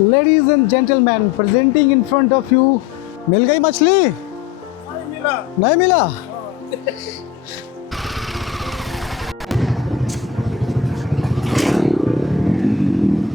Ladies and gentleman presenting in front of you. मिल गई मछली? नहीं मिला।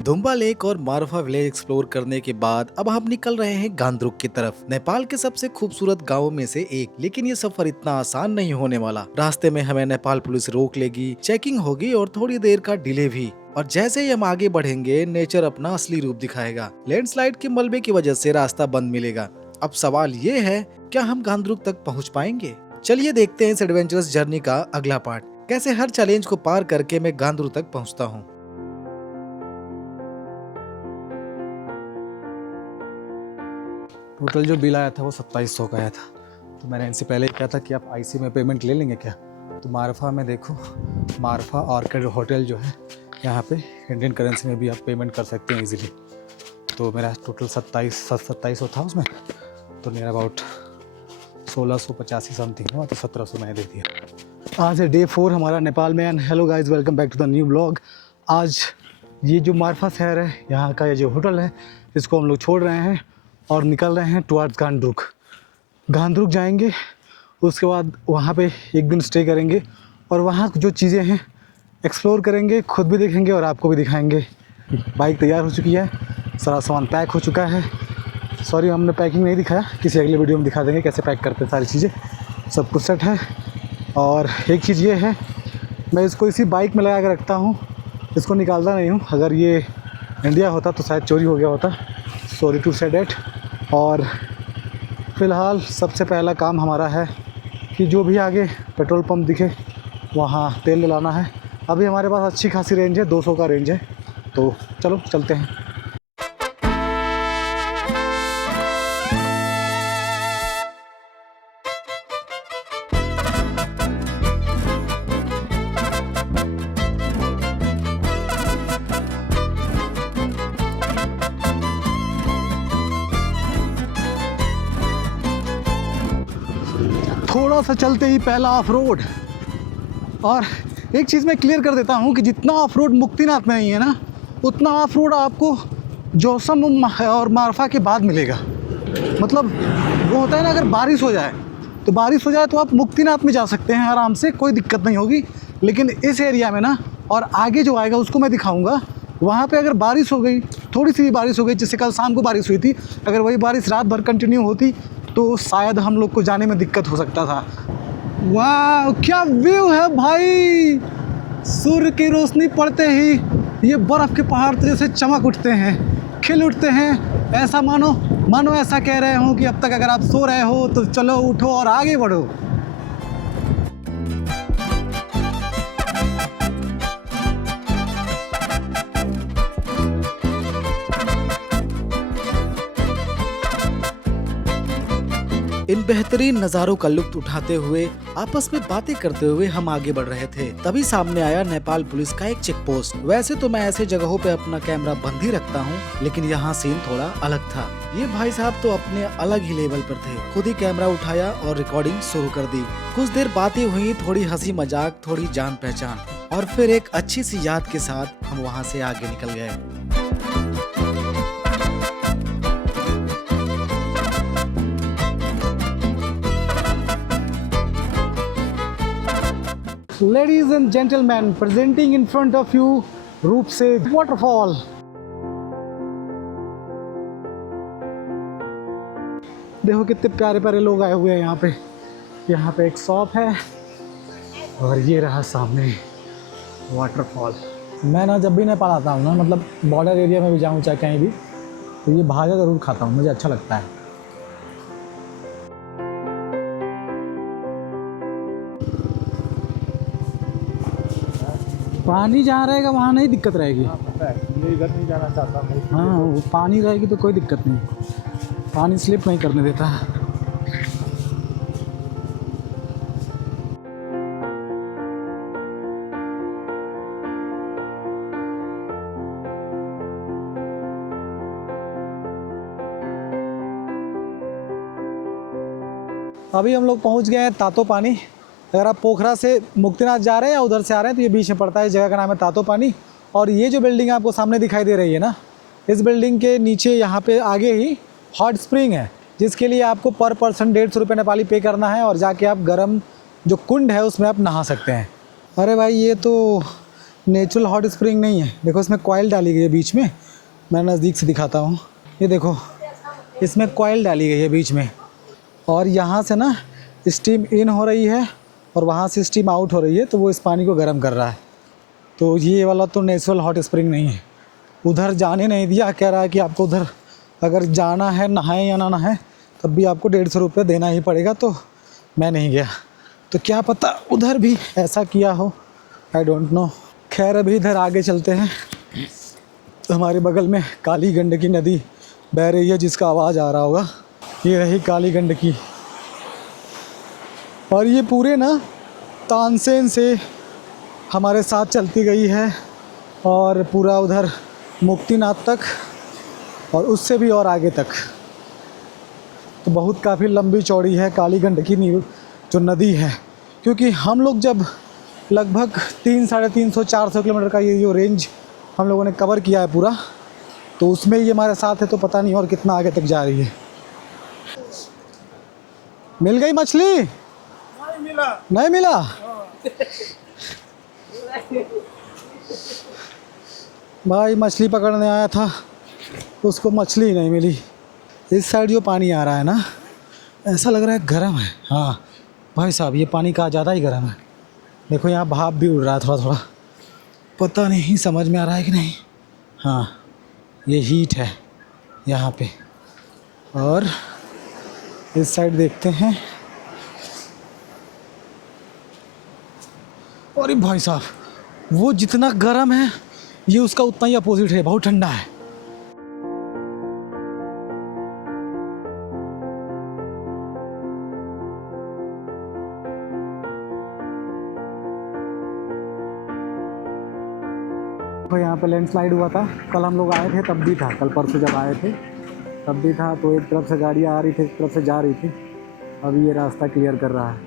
दुम्बा लेक और मारफा विलेज एक्सप्लोर करने के बाद अब हम निकल रहे हैं गांद्रुक की तरफ, नेपाल के सबसे खूबसूरत गांवों में से एक। लेकिन ये सफर इतना आसान नहीं होने वाला। रास्ते में हमें नेपाल पुलिस रोक लेगी, चेकिंग होगी और थोड़ी देर का डिले भी। और जैसे ही हम आगे बढ़ेंगे नेचर अपना असली रूप दिखाएगा। लैंडस्लाइड के मलबे की वजह से रास्ता बंद मिलेगा। अब सवाल ये है, क्या हम गांद्रुक तक पहुँच पाएंगे? चलिए देखते हैं इस एडवेंचरस जर्नी का अगला पार्ट। कैसे हर चैलेंज को पार करके मैं गांद्रुक तक पहुँचता हूँ। टोटल जो बिल आया था वो 2700 का आया था। तो मैंने इनसे पहले कहा था कि आप आईसी में पेमेंट ले लेंगे क्या। तो मारफा में देखो, मारफा ऑर्किड होटल जो है यहाँ पे इंडियन करेंसी में भी आप पेमेंट कर सकते हैं इजीली। तो मेरा टोटल 2700 था उसमें, तो नियर अबाउट 1685 समथिंग हुआ, तो 1700 मैंने दे दिया। आज है डे 4 हमारा नेपाल में। And hello guys, welcome back to the new blog. आज ये जो मारफा शहर है, यहाँ का ये जो होटल है, इसको हम लोग छोड़ रहे हैं और निकल रहे हैं टुवर्ड्स गांद्रुक। गांद्रुक जाएंगे, उसके बाद वहाँ पे एक दिन स्टे करेंगे और वहाँ जो चीज़ें हैं एक्सप्लोर करेंगे, खुद भी देखेंगे और आपको भी दिखाएंगे। बाइक तैयार हो चुकी है, सारा सामान पैक हो चुका है। सॉरी हमने पैकिंग नहीं दिखाया, किसी अगले वीडियो में दिखा देंगे कैसे पैक करते हैं सारी चीज़ें। सब कुछ सेट है। और एक चीज़ ये है, मैं इसको इसी बाइक में लगा कर रखता हूँ, इसको निकालता नहीं हूँ। अगर ये इंडिया होता तो शायद चोरी हो गया होता, सॉरी टू से डेट। और फ़िलहाल सबसे पहला काम हमारा है कि जो भी आगे पेट्रोल पंप दिखे वहाँ तेल डलाना है। अभी हमारे पास अच्छी खासी रेंज है, 200 का रेंज है। तो चलो चलते हैं। थोड़ा सा चलते ही पहला ऑफ रोड। और एक चीज़ मैं क्लियर कर देता हूँ कि जितना ऑफ रोड मुक्तिनाथ में नहीं है ना, उतना ऑफ रोड आपको जोसम और मारफा के बाद मिलेगा। मतलब वो होता है ना, अगर बारिश हो जाए तो आप मुक्तिनाथ में जा सकते हैं आराम से, कोई दिक्कत नहीं होगी। लेकिन इस एरिया में ना, और आगे जो आएगा उसको मैं दिखाऊंगा, वहाँ पे अगर बारिश हो गई, थोड़ी सी भी बारिश हो गई, जैसे कल शाम को बारिश हुई थी, अगर वही बारिश रात भर कंटिन्यू होती तो शायद हम लोग को जाने में दिक्कत हो सकता था। वाह क्या व्यू है भाई! सूर्य की रोशनी पड़ते ही ये बर्फ़ के पहाड़ जैसे चमक उठते हैं, खिल उठते हैं। ऐसा मानो ऐसा कह रहे हो कि अब तक अगर आप सो रहे हो तो चलो उठो और आगे बढ़ो। इन बेहतरीन नज़ारों का लुत्फ उठाते हुए, आपस में बातें करते हुए हम आगे बढ़ रहे थे। तभी सामने आया नेपाल पुलिस का एक चेक पोस्ट। वैसे तो मैं ऐसे जगहों पे अपना कैमरा बंद ही रखता हूँ, लेकिन यहाँ सीन थोड़ा अलग था। ये भाई साहब तो अपने अलग ही लेवल पर थे। खुद ही कैमरा उठाया और रिकॉर्डिंग शुरू कर दी। कुछ देर बातें हुई, थोड़ी हंसी मजाक, थोड़ी जान पहचान, और फिर एक अच्छी सी याद के साथ हम वहाँ से आगे निकल गए। Ladies and gentlemen, presenting in front of you रूपसे वाटरफॉल। देखो कितने प्यारे प्यारे लोग आए हुए हैं यहाँ पे। यहाँ पे एक शॉप है और ये रहा सामने वाटरफॉल। मैं ना जब भी नेपाल आता हूँ ना, मतलब बॉर्डर एरिया में भी जाऊँ चाहे कहीं भी, तो ये भाजा ज़रूर खाता हूँ, मुझे अच्छा लगता है। पानी जहाँ रहेगा वहाँ नहीं दिक्कत रहेगी। इधर नहीं जाना चाहता हूँ। हाँ, वो पानी रहेगी तो कोई दिक्कत नहीं, पानी स्लिप नहीं करने देता। अभी हम लोग पहुँच गए हैं तातो पानी। अगर आप पोखरा से मुक्तिनाथ जा रहे हैं या उधर से आ रहे हैं तो ये बीच में पड़ता है। इस जगह का नाम है तातो पानी। और ये जो बिल्डिंग आपको सामने दिखाई दे रही है ना, इस बिल्डिंग के नीचे यहाँ पे आगे ही हॉट स्प्रिंग है, जिसके लिए आपको पर पर्सन 150 रुपये नेपाली पे करना है और जाके आप गर्म जो कुंड है उसमें आप नहा सकते हैं। अरे भाई ये तो नेचुरल हॉट स्प्रिंग नहीं है, देखो इसमें कॉइल डाली गई है बीच में। मैं नज़दीक से दिखाता हूँ, ये देखो इसमें कॉइल डाली गई है बीच में और यहाँ से ना स्टीम इन हो रही है और वहाँ से स्टीम आउट हो रही है, तो वो इस पानी को गर्म कर रहा है। तो ये वाला तो नेचुरल हॉट स्प्रिंग नहीं है। उधर जाने नहीं दिया, कह रहा है कि आपको उधर अगर जाना है नहाए या ना नहाए तब भी आपको 150 रुपये देना ही पड़ेगा, तो मैं नहीं गया। तो क्या पता उधर भी ऐसा किया हो, आई डोंट नो। खैर अभी इधर आगे चलते हैं। तो हमारे बगल में काली गंडकी नदी बह रही है, जिसका आवाज़ आ रहा होगा। ये रही काली गंडकी और ये पूरे ना तानसेन से हमारे साथ चलती गई है और पूरा उधर मुक्तिनाथ तक और उससे भी और आगे तक। तो बहुत काफ़ी लंबी चौड़ी है काली गंडकी जो नदी है, क्योंकि हम लोग जब लगभग 300-350-400 किलोमीटर का ये जो रेंज हम लोगों ने कवर किया है पूरा, तो उसमें ये हमारे साथ है, तो पता नहीं और कितना आगे तक जा रही है। मिल गई मछली? नहीं मिला। भाई मछली पकड़ने आया था, उसको मछली नहीं मिली। इस साइड जो पानी आ रहा है ना, ऐसा लग रहा है गर्म है। हाँ भाई साहब, ये पानी का ज़्यादा ही गर्म है। देखो यहाँ भाप भी उड़ रहा है थोड़ा थोड़ा, पता नहीं समझ में आ रहा है कि नहीं। हाँ ये हीट है यहाँ पे। और इस साइड देखते हैं, अरे भाई साहब वो जितना गर्म है ये उसका उतना ही अपोजिट है, बहुत ठंडा है। तो यहाँ पे लैंडस्लाइड हुआ था, कल हम लोग आए थे तब भी था, कल परसों जब आए थे तब भी था। तो एक तरफ से गाड़ियाँ आ रही थी, एक तरफ से जा रही थी। अभी ये रास्ता क्लियर कर रहा है।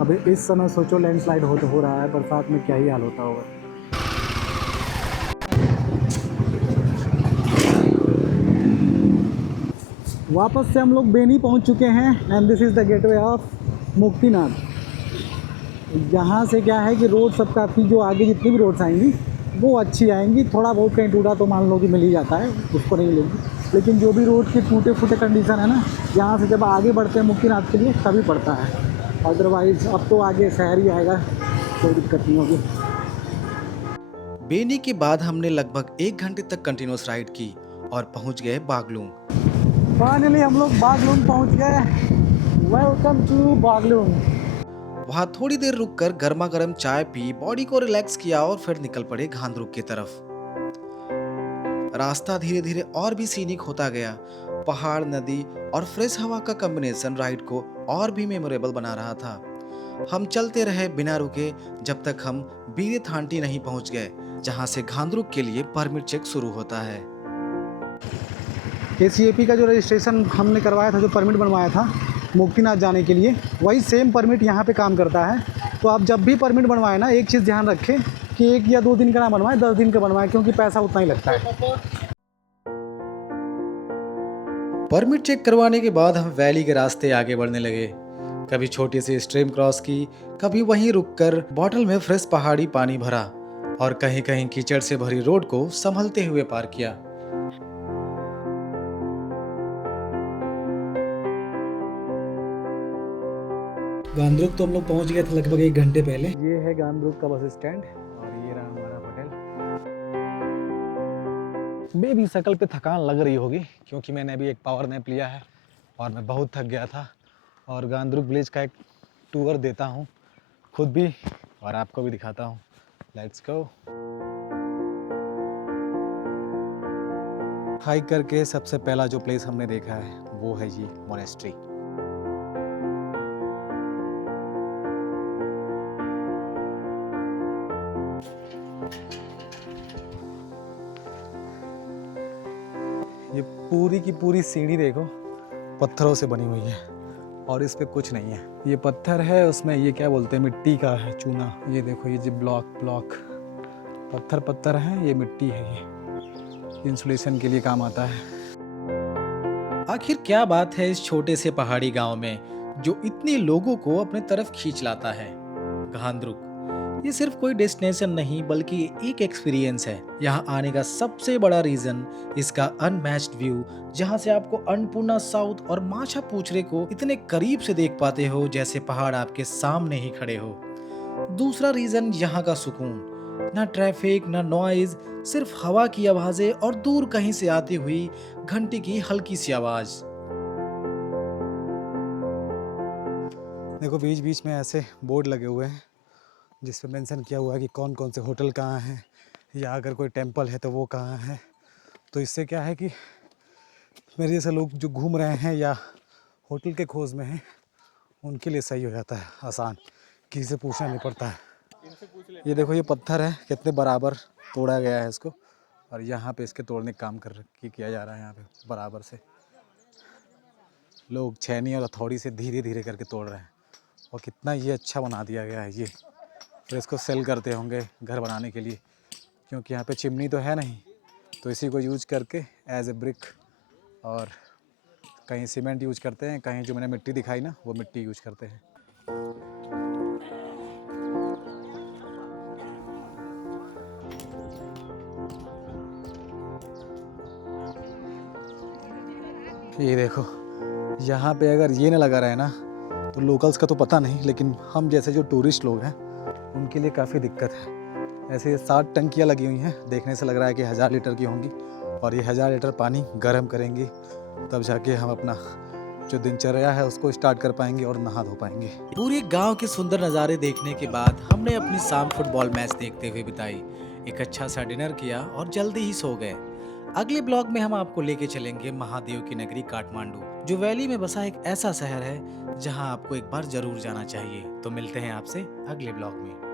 अभी इस समय सोचो लैंडस्लाइड हो रहा है, बरसात में क्या ही हाल होता होगा। वापस से हम लोग बेनी पहुंच चुके हैं and this is the gateway of Muktinath. यहाँ से क्या है कि रोड सब काफ़ी, जो आगे जितनी भी रोड्स आएंगी वो अच्छी आएंगी। थोड़ा बहुत कहीं टूटा तो मान लो कि मिल ही जाता है, उसको नहीं मिलेगी। लेकिन जो भी रोड की टूटे फूटे कंडीशन है ना, यहाँ से जब आगे बढ़ते हैं मुक्तिनाथ के लिए तभी पड़ता है। अदरवाइज़ अब तो आगे शहर ही आएगा, कोई दिक्कत नहीं होगी। बेनी के बाद हमने लगभग 1 घंटे तक कंटिन्यूस राइड की और पहुंच गए बागलुंग। फाइनली हम लोग बागलुंग पहुंच गए। Welcome to Baglung. वहाँ थोड़ी देर रुककर गर्मा गर्म चाय पी, बॉडी को रिलैक्स किया और फिर निकल पड़े घांद्रुक की तरफ। रास्ता धीरे धीरे और भी सीनिक होता गया। पहाड़, नदी और फ्रेश हवा का कॉम्बिनेशन राइड को और भी मेमोरेबल बना रहा था। हम चलते रहे बिना रुके जब तक हम बीरे थांटी नहीं पहुंच गए, जहां से घांद्रुक के लिए परमिट चेक शुरू होता है। KCAP का जो रजिस्ट्रेशन हमने करवाया था, जो परमिट बनवाया था मुक्तिनाथ जाने के लिए, वही सेम परमिट यहाँ पे काम करता है। तो आप जब भी परमिट बनवाएं ना, एक चीज़ ध्यान रखें कि 1 या 2 दिन का ना बनवाएं, 10 दिन का बनवाएं, क्योंकि पैसा उतना ही लगता है। परमिट चेक करवाने के बाद हम वैली के रास्ते आगे बढ़ने लगे। कभी छोटी सी स्ट्रीम क्रॉस की, कभी वहीं रुककर बॉटल में फ्रेश पहाड़ी पानी भरा और कहीं कहीं कीचड़ से भरी रोड को संभलते हुए पार किया। गांधरुक तो हम लोग पहुंच गए थे लगभग 1 घंटे पहले। ये है गांधरुक का बस स्टैंड और ये रहा हमारा होटल। मेरी शक्ल पे थकान लग रही होगी क्योंकि मैंने अभी एक पावर नैप लिया है और मैं बहुत थक गया था। और गांधरुक विलेज का एक टूर देता हूँ खुद भी और आपको भी दिखाता हूँ। Let's go. हाइक करके सबसे पहला जो प्लेस हमने देखा है वो है ये मोनेस्ट्री। ये पूरी की पूरी सीढ़ी देखो पत्थरों से बनी हुई है और इस पे कुछ नहीं है। ये पत्थर है, उसमें ये क्या बोलते हैं, मिट्टी का है, चूना। ये देखो ये जो ब्लॉक पत्थर है, ये मिट्टी है ये। इंसुलेशन के लिए काम आता है। आखिर क्या बात है इस छोटे से पहाड़ी गांव में जो इतने लोगों को अपने तरफ खींच लाता है? गांद्रुक ये सिर्फ कोई डेस्टिनेशन नहीं बल्कि एक एक्सपीरियंस है। यहाँ आने का सबसे बड़ा रीजन इसका अनमैच्ड व्यू, जहाँ से आपको अन्नपूर्णा साउथ और माछा पूछरे को इतने करीब से देख पाते हो जैसे पहाड़ आपके सामने ही खड़े हो। दूसरा रीजन यहाँ का सुकून, ना ट्रैफिक ना नॉइज, सिर्फ हवा की आवाजें और दूर कहीं से आती हुई घंटी की हल्की सी आवाज। देखो बीच बीच में ऐसे बोर्ड लगे हुए हैं जिस पे मेंशन किया हुआ है कि कौन कौन से होटल कहाँ हैं, या अगर कोई टेंपल है तो वो कहाँ है। तो इससे क्या है कि मेरे जैसे लोग जो घूम रहे हैं या होटल के खोज में हैं उनके लिए सही हो जाता है, आसान, किसी से पूछना नहीं पड़ता है। ये देखो ये पत्थर है कितने बराबर तोड़ा गया है इसको, और यहाँ पे इसके तोड़ने का काम किया जा रहा है। यहाँ पे बराबर से लोग छेनी और हथौड़ी से धीरे धीरे करके तोड़ रहे हैं, और कितना ये अच्छा बना दिया गया है ये। फिर इसको सेल करते होंगे घर बनाने के लिए, क्योंकि यहाँ पे चिमनी तो है नहीं, तो इसी को यूज करके एज ए ब्रिक, और कहीं सीमेंट यूज करते हैं, कहीं जो मैंने मिट्टी दिखाई ना वो मिट्टी यूज करते हैं। ये देखो यहाँ पे अगर ये ना लगा रहा है ना तो लोकल्स का तो पता नहीं, लेकिन हम जैसे जो टूरिस्ट लोग हैं उनके लिए काफ़ी दिक्कत है। ऐसे 60 टंकियाँ लगी हुई हैं, देखने से लग रहा है कि 1000 लीटर की होंगी, और ये 1000 लीटर पानी गर्म करेंगी तब जाके हम अपना जो दिनचर्या है उसको स्टार्ट कर पाएंगे और नहा धो पाएंगे। पूरे गांव के सुंदर नज़ारे देखने के बाद हमने अपनी शाम फुटबॉल मैच देखते हुए बिताई। एक अच्छा सा डिनर किया और जल्दी ही सो गए। अगले ब्लॉग में हम आपको लेके चलेंगे महादेव की नगरी काठमांडू, जो वैली में बसा एक ऐसा शहर है जहां आपको एक बार जरूर जाना चाहिए। तो मिलते हैं आपसे अगले ब्लॉग में।